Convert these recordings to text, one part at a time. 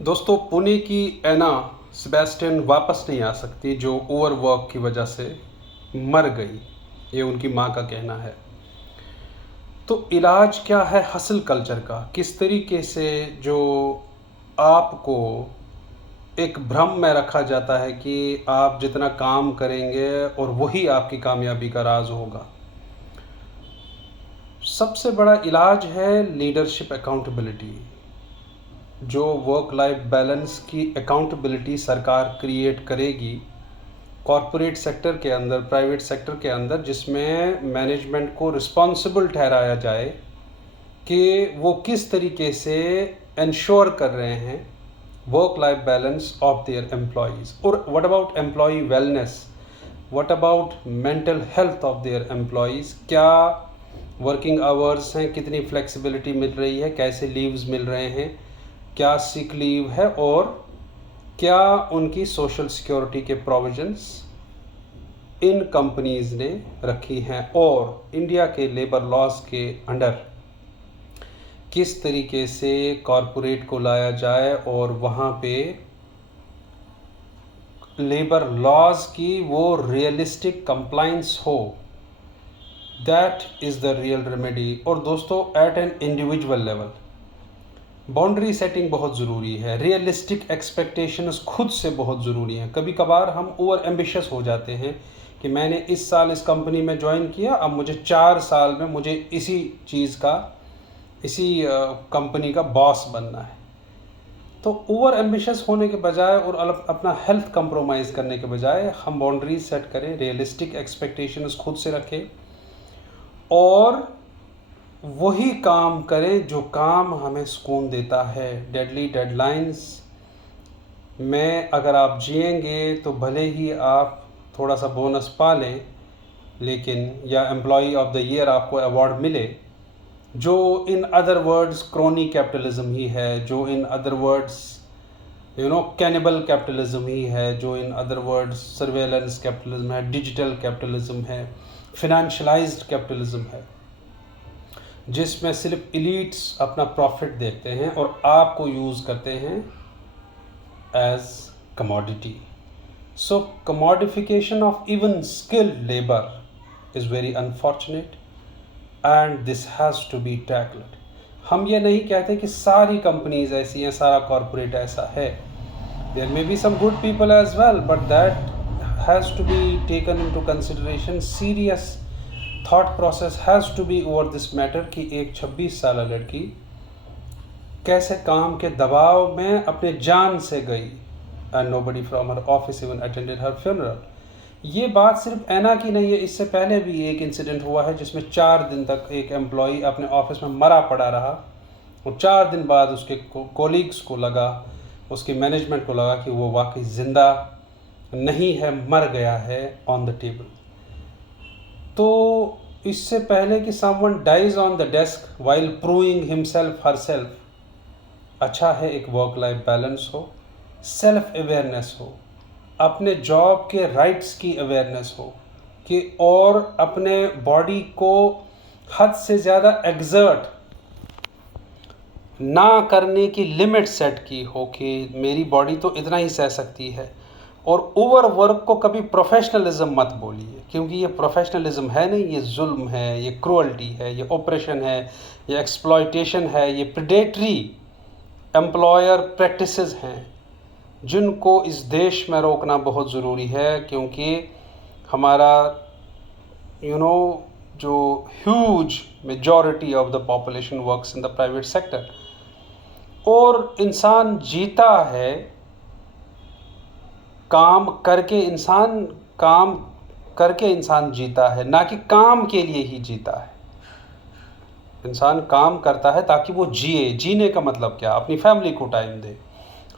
दोस्तों, पुणे की एना सेबेस्टियन वापस नहीं आ सकती, जो ओवरवर्क की वजह से मर गई। ये उनकी माँ का कहना है। तो इलाज क्या है हसल कल्चर का? किस तरीके से जो आपको एक भ्रम में रखा जाता है कि आप जितना काम करेंगे और वही आपकी कामयाबी का राज होगा। सबसे बड़ा इलाज है लीडरशिप अकाउंटेबिलिटी। जो वर्क लाइफ बैलेंस की अकाउंटेबिलिटी सरकार क्रिएट करेगी कॉरपोरेट सेक्टर के अंदर, प्राइवेट सेक्टर के अंदर, जिसमें मैनेजमेंट को रिस्पॉन्सिबल ठहराया जाए कि वो किस तरीके से इंश्योर कर रहे हैं work life balance of their employees. और what about employee wellness, what about mental health of their employees. क्या वर्किंग आवर्स हैं, कितनी फ्लेक्सिबिलिटी मिल रही है, कैसे लीव्स मिल रहे हैं, क्या सिक लीव है, और क्या उनकी सोशल सिक्योरिटी के प्रोविजंस इन कंपनीज़ ने रखी हैं, और इंडिया के लेबर लॉज के अंडर किस तरीके से कॉरपोरेट को लाया जाए और वहाँ पे लेबर लॉज की वो रियलिस्टिक कंप्लाइंस हो। That is the real remedy. और दोस्तों, at an individual level boundary setting बहुत ज़रूरी है। रियलिस्टिक एक्सपेक्टेशंस खुद से बहुत ज़रूरी हैं। कभी कभार हम ओवर एम्बिशियस हो जाते हैं कि मैंने इस साल इस कंपनी में ज्वाइन किया, अब मुझे 4 साल में मुझे इसी चीज़ का, इसी कंपनी का बॉस बनना है। तो ओवर एम्बिशियस होने के बजाय और अपना हेल्थ कंप्रोमाइज़ करने के बजाय हम बाउंड्रीज सेट करें, रियलिस्टिक एक्सपेक्टेशंस खुद से रखें और वही काम करें जो काम हमें सुकून देता है। डेडली डेडलाइंस में अगर आप जिएंगे तो भले ही आप थोड़ा सा बोनस पा लें, लेकिन या एम्प्लॉय ऑफ द ईयर आपको अवार्ड मिले, जो in other words crony capitalism ही है, जो in other words cannibal capitalism ही है, जो in other words surveillance capitalism है, डिजिटल कैपिटलिज्म है, फिनेंशलाइज्ड कैपिटलिज्म है, जिसमें सिर्फ इलीट्स अपना प्रॉफिट देखते हैं और आपको यूज़ करते हैं as commodity. So commodification of even skilled labour is very unfortunate and this has to be tackled. हम ये नहीं कहते कि सारी कंपनीज ऐसी हैं, सारा कॉरपोरेट ऐसा है। There may be some good people as well, but that has to be taken into consideration. Serious thought process has to be over this matter कि एक 26 साल लड़की कैसे काम के दबाव में अपने जान से गई and nobody from her office even attended her funeral. ये बात सिर्फ एना की नहीं है, इससे पहले भी एक इंसिडेंट हुआ है जिसमें 4 दिन तक एक एम्प्लॉई अपने ऑफिस में मरा पड़ा रहा और 4 दिन बाद उसके कोलीग्स को लगा, उसकी मैनेजमेंट को लगा कि वो वाकई ज़िंदा नहीं है, मर गया है ऑन द टेबल। तो इससे पहले कि someone dies on the desk while proving himself herself, अच्छा है एक वर्क लाइफ बैलेंस हो, सेल्फ अवेयरनेस हो, अपने जॉब के राइट्स की अवेयरनेस हो कि, और अपने बॉडी को हद से ज़्यादा एग्जर्ट ना करने की लिमिट सेट की हो कि मेरी बॉडी तो इतना ही सह सकती है। और ओवर वर्क को कभी प्रोफेशनलिज्म मत बोलिए, क्योंकि ये प्रोफेशनलिज्म है नहीं, ये जुल्म है, ये क्रूअल्टी है, ये ऑपरेशन है, ये एक्सप्लॉयटेशन है, ये प्रेडेटरी एम्प्लॉयर प्रैक्टिसेस हैं जिनको इस देश में रोकना बहुत ज़रूरी है। क्योंकि हमारा जो huge majority of the population works in the private sector, और इंसान जीता है काम करके इंसान जीता है, ना कि काम के लिए ही जीता है। इंसान काम करता है ताकि वो जिए। जीने का मतलब क्या? अपनी फैमिली को टाइम दे,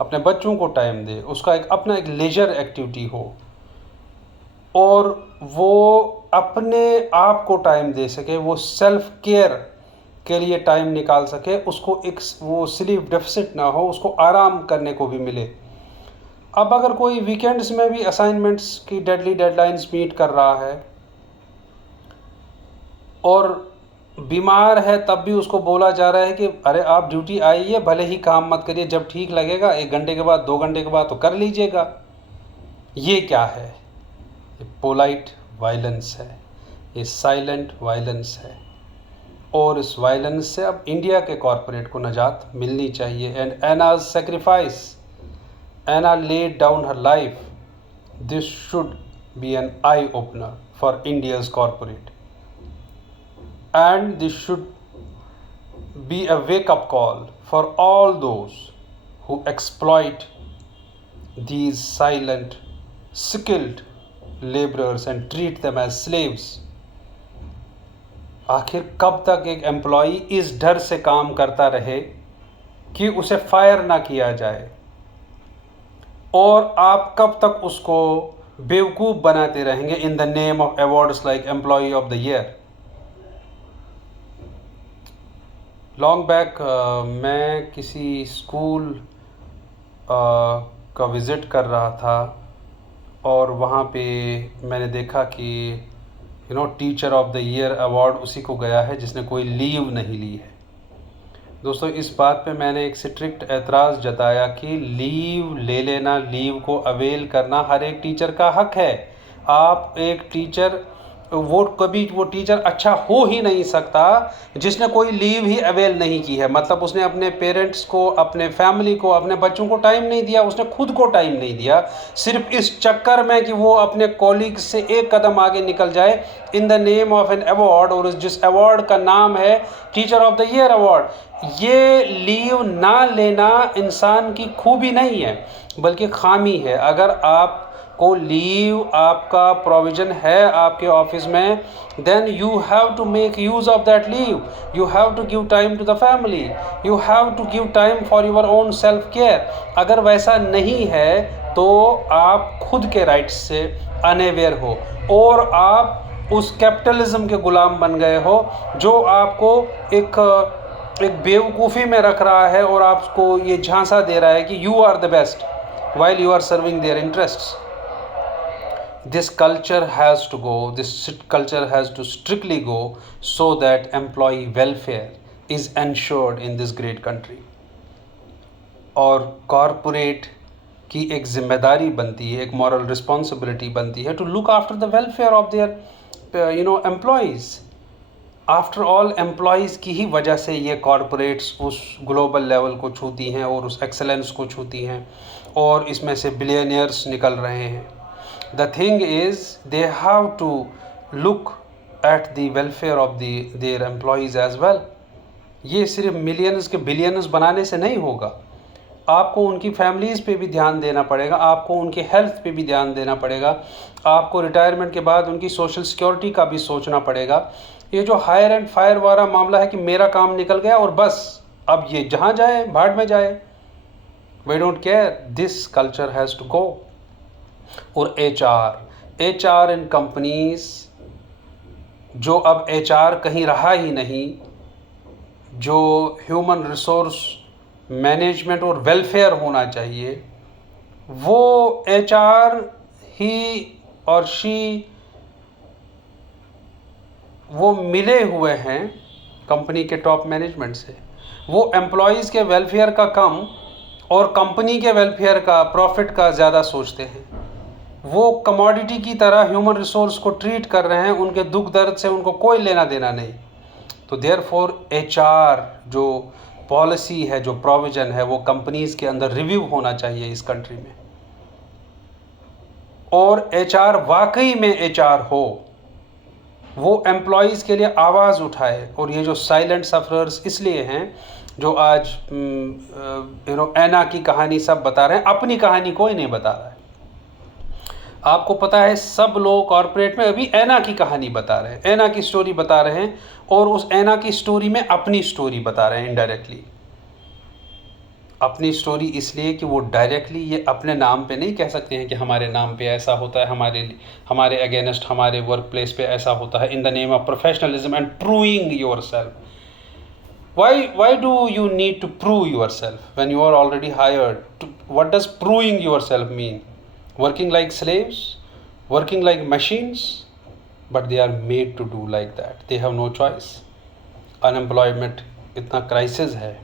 अपने बच्चों को टाइम दे, उसका अपना एक लेजर एक्टिविटी हो और वो अपने आप को टाइम दे सके, वो सेल्फ केयर के लिए टाइम निकाल सके, उसको एक वो स्लीप डेफिसिट ना हो, उसको आराम करने को भी मिले। अब अगर कोई वीकेंड्स में भी असाइनमेंट्स की डेडलाइंस मीट कर रहा है और बीमार है तब भी उसको बोला जा रहा है कि अरे आप ड्यूटी आइए, भले ही काम मत करिए, जब ठीक लगेगा 1 घंटे के बाद 2 घंटे के बाद तो कर लीजिएगा। ये क्या है? ये पोलाइट वायलेंस है, ये साइलेंट वायलेंस है। और इस वायलेंस से अब इंडिया के कॉरपोरेट को निजात मिलनी चाहिए। And Anna's sacrifice, Anna laid down her life, this should be an eye opener for India's corporate, and this should be a wake up call for all those who exploit these silent, skilled laborers and treat them as slaves. आखिर कब तक एक employee इस डर से काम करता रहे कि उसे फायर ना किया जाए, और आप कब तक उसको बेवकूफ़ बनाते रहेंगे इन the name of awards like employee of the year. Long back मैं किसी स्कूल का विज़िट कर रहा था, और वहाँ पे मैंने देखा कि teacher of the year award उसी को गया है जिसने कोई लीव नहीं ली है। दोस्तों, इस बात पे मैंने एक स्ट्रिक्ट एतराज़ जताया कि लीव ले लेना, लीव को अवेल करना हर एक टीचर का हक है। आप एक टीचर, कभी वो टीचर अच्छा हो ही नहीं सकता जिसने कोई लीव ही अवेल नहीं की है। मतलब उसने अपने पेरेंट्स को, अपने फैमिली को, अपने बच्चों को टाइम नहीं दिया, उसने खुद को टाइम नहीं दिया, सिर्फ इस चक्कर में कि वो अपने कॉलीग्स से एक कदम आगे निकल जाए इन the name of an award, और जिस अवार्ड का नाम है teacher of the year award. ये लीव ना लेना इंसान की खूबी नहीं है बल्कि खामी है। अगर आप को लीव आपका प्रोविज़न है आपके ऑफिस में, then you have to make use of that leave. You have to give time to the family, you have to give time for your own self care. अगर वैसा नहीं है तो आप खुद के राइट्स से अनअवेयर हो, और आप उस कैपिटलिज्म के गुलाम बन गए हो जो आपको एक बेवकूफ़ी में रख रहा है और आपको ये झांसा दे रहा है कि you are the best while you are serving their interests. This culture has to strictly go so that employee welfare is ensured in this great country. और कॉरपोरेट की एक जिम्मेदारी बनती है, एक मॉरल रिस्पॉन्सिबिलिटी बनती है to look after the welfare of their employees. After all employees की ही वजह से ये कॉरपोरेट्स उस ग्लोबल लेवल को छूती हैं और उस एक्सेलेंस को छूती हैं, और इसमें से बिलियनियर्स निकल रहे हैं। The thing is they have to look at the welfare of their employees as well. ये सिर्फ मिलियंस के बिलियंस बनाने से नहीं होगा, आपको उनकी फैमिलीज़ पे भी ध्यान देना पड़ेगा, आपको उनकी हेल्थ पे भी ध्यान देना पड़ेगा, आपको रिटायरमेंट के बाद उनकी सोशल सिक्योरिटी का भी सोचना पड़ेगा। ये जो हायर एंड फायर वाला मामला है कि मेरा काम निकल गया और बस अब ये जहाँ जाए भाड़ में जाए, we don't care, this culture has to go. और एच आर इन कंपनीज, जो अब HR कहीं रहा ही नहीं, जो ह्यूमन रिसोर्स मैनेजमेंट और वेलफेयर होना चाहिए, वो HR ही और शी वो मिले हुए हैं कंपनी के टॉप मैनेजमेंट से। वो एम्प्लॉयज़ के वेलफेयर का कम और कंपनी के वेलफेयर का, प्रॉफिट का ज़्यादा सोचते हैं। वो कमोडिटी की तरह ह्यूमन रिसोर्स को ट्रीट कर रहे हैं, उनके दुख दर्द से उनको कोई लेना देना नहीं। तो देयरफॉर HR जो पॉलिसी है, जो प्रोविज़न है, वो कंपनीज़ के अंदर रिव्यू होना चाहिए इस कंट्री में, और HR वाकई में HR हो, वो एम्प्लॉयज़ के लिए आवाज़ उठाए। और ये जो साइलेंट सफ़रर्स इसलिए हैं जो आज एना की कहानी सब बता रहे हैं, अपनी कहानी कोई नहीं बता रहा है। आपको पता है सब लोग कॉरपोरेट में अभी एना की कहानी बता रहे हैं, एना की स्टोरी बता रहे हैं, और उस एना की स्टोरी में अपनी स्टोरी बता रहे हैं इनडायरेक्टली। अपनी स्टोरी इसलिए कि वो डायरेक्टली ये अपने नाम पे नहीं कह सकते हैं कि हमारे नाम पे ऐसा होता है, हमारे अगेंस्ट हमारे वर्क प्लेस पे ऐसा होता है, in the name of professionalism and proving yourself. Why do you need to prove yourself when you are already hired? What does proving yourself mean? Working like slaves, working like machines, but they are made to do like that. They have no choice. Unemployment इतना crisis है,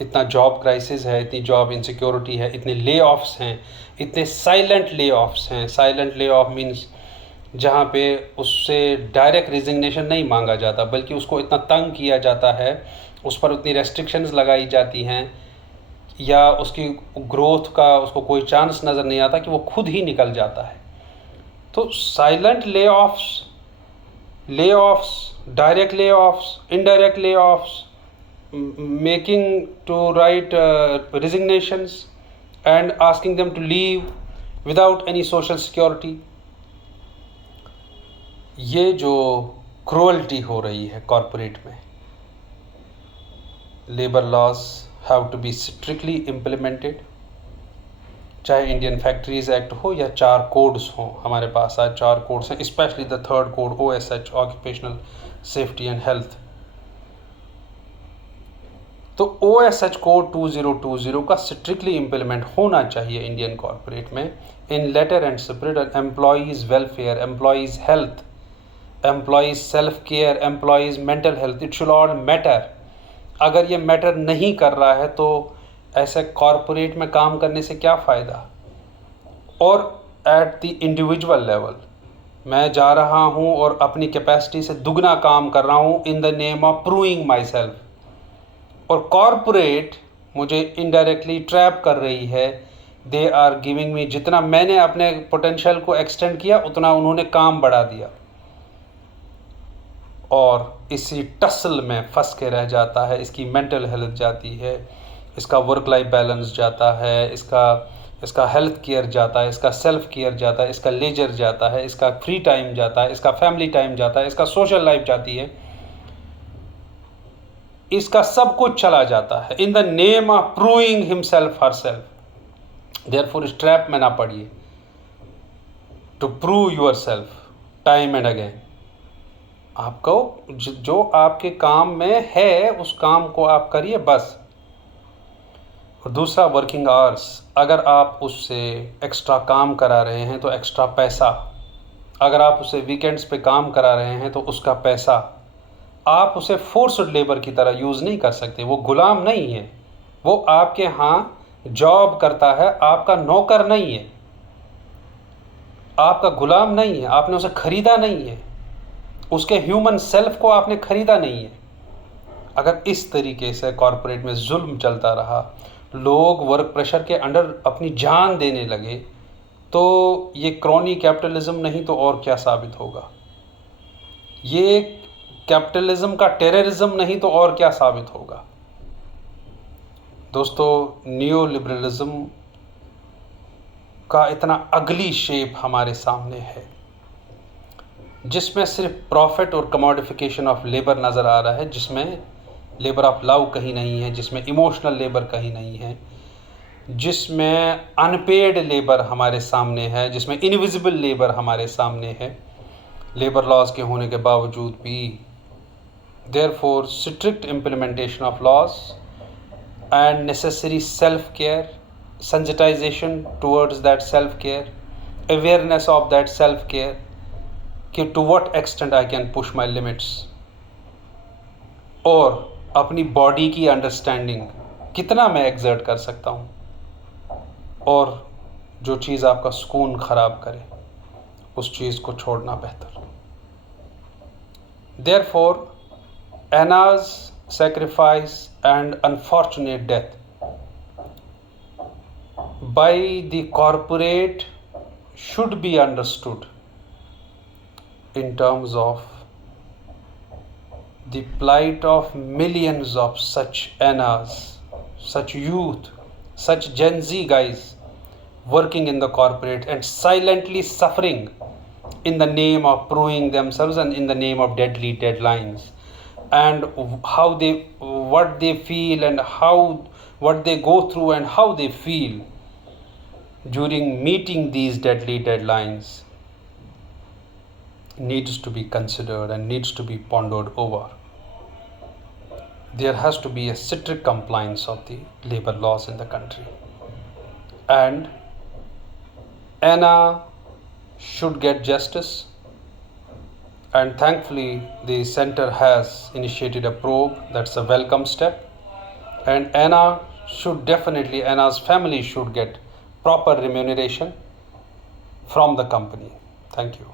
इतना job crisis है, इतनी job insecurity है, इतने ले offs हैं, इतने साइलेंट ले ऑफ्स हैं। साइलेंट ले ऑफ मीन्स जहाँ पे उससे डायरेक्ट रिजिग्नेशन नहीं मांगा जाता, बल्कि उसको इतना तंग किया जाता है, उस पर उतनी रेस्ट्रिक्शंस लगाई जाती हैं, या उसकी ग्रोथ का उसको कोई चांस नज़र नहीं आता कि वो खुद ही निकल जाता है। तो साइलेंट ले ऑफ्स, डायरेक्ट ले ऑफ्स, इनडायरेक्ट ले offs, making to write resignations and asking them to leave without any social security, ये जो क्रूअल्टी हो रही है कॉरपोरेट में, labour laws have to be strictly implemented. चाहे इंडियन फैक्ट्रीज एक्ट हो या 4 कोड्स हों, हमारे पास आज 4 कोड्स हैं, specially the 3rd code OSH, occupational safety and health. तो OSH कोड 2020 का स्ट्रिक्टली इम्प्लीमेंट होना चाहिए इंडियन कॉरपोरेट में, in letter and spirit. Employees welfare, employees health, employees self care, employees mental health, it should all matter. अगर ये matter नहीं कर रहा है तो ऐसे कॉरपोरेट में काम करने से क्या फ़ायदा। और एट द इंडिविजुअल लेवल मैं जा रहा हूँ और अपनी कैपेसिटी से दुगना काम कर रहा हूँ इन the name of proving my self, और कॉरपोरेट मुझे इनडायरेक्टली ट्रैप कर रही है। दे आर गिविंग मी, जितना मैंने अपने पोटेंशियल को एक्सटेंड किया उतना उन्होंने काम बढ़ा दिया, और इसी टसल में फंस के रह जाता है। इसकी मेंटल हेल्थ जाती है, इसका वर्क लाइफ बैलेंस जाता है, इसका हेल्थ केयर जाता है, इसका सेल्फ केयर जाता है, इसका लेजर जाता है, इसका फ्री टाइम जाता है, इसका फैमिली टाइम जाता है, इसका सोशल लाइफ जाती है, इसका सब कुछ चला जाता है in the name of proving himself herself. Therefore इस ट्रैप में ना पड़िए to prove yourself time and again. आपको जो आपके काम में है उस काम को आप करिए बस। और दूसरा, वर्किंग आवर्स, अगर आप उससे एक्स्ट्रा काम करा रहे हैं तो एक्स्ट्रा पैसा, अगर आप उसे वीकेंड्स पे काम करा रहे हैं तो उसका पैसा। आप उसे फोर्स्ड लेबर की तरह यूज़ नहीं कर सकते, वो गुलाम नहीं है, वो आपके यहाँ जॉब करता है, आपका नौकर नहीं है, आपका गुलाम नहीं है, आपने उसे ख़रीदा नहीं है, उसके ह्यूमन सेल्फ को आपने ख़रीदा नहीं है। अगर इस तरीके से कॉरपोरेट में जुल्म चलता रहा, लोग वर्क प्रेशर के अंडर अपनी जान देने लगे, तो ये क्रॉनी कैपिटलिज्म नहीं तो और क्या साबित होगा। ये कैपिटलिज्म का टेररिज्म नहीं तो और क्या साबित होगा। दोस्तों, नियो लिबरलिज्म का इतना अगली शेप हमारे सामने है, जिसमें सिर्फ प्रॉफिट और कमोडिफिकेशन ऑफ लेबर नज़र आ रहा है, जिसमें लेबर ऑफ लव कहीं नहीं है, जिसमें इमोशनल लेबर कहीं नहीं है, जिसमें अनपेड लेबर हमारे सामने है, जिसमें इनविजिबल लेबर हमारे सामने है, लेबर लॉज के होने के बावजूद भी। Therefore, strict implementation of laws and necessary self-care, sensitization towards that self-care, awareness of that self-care, कि to what extent I can push my limits, और अपनी बॉडी की अंडरस्टैंडिंग कितना मैं एग्जर्ट कर सकता हूँ, और जो चीज़ आपका सुकून ख़राब करे उस चीज़ को छोड़ना बेहतर। Therefore, Anna's sacrifice and unfortunate death by the corporate should be understood in terms of the plight of millions of such Annas, such youth, such Gen Z guys working in the corporate and silently suffering in the name of proving themselves and in the name of deadly deadlines, and what they feel and what they go through and how they feel during meeting these deadly deadlines needs to be considered and needs to be pondered over. There has to be a strict compliance of the labor laws in the country, and Anna should get justice. and thankfully the center has initiated a probe. That's a welcome step, and Anna's family should get proper remuneration from the company. Thank you.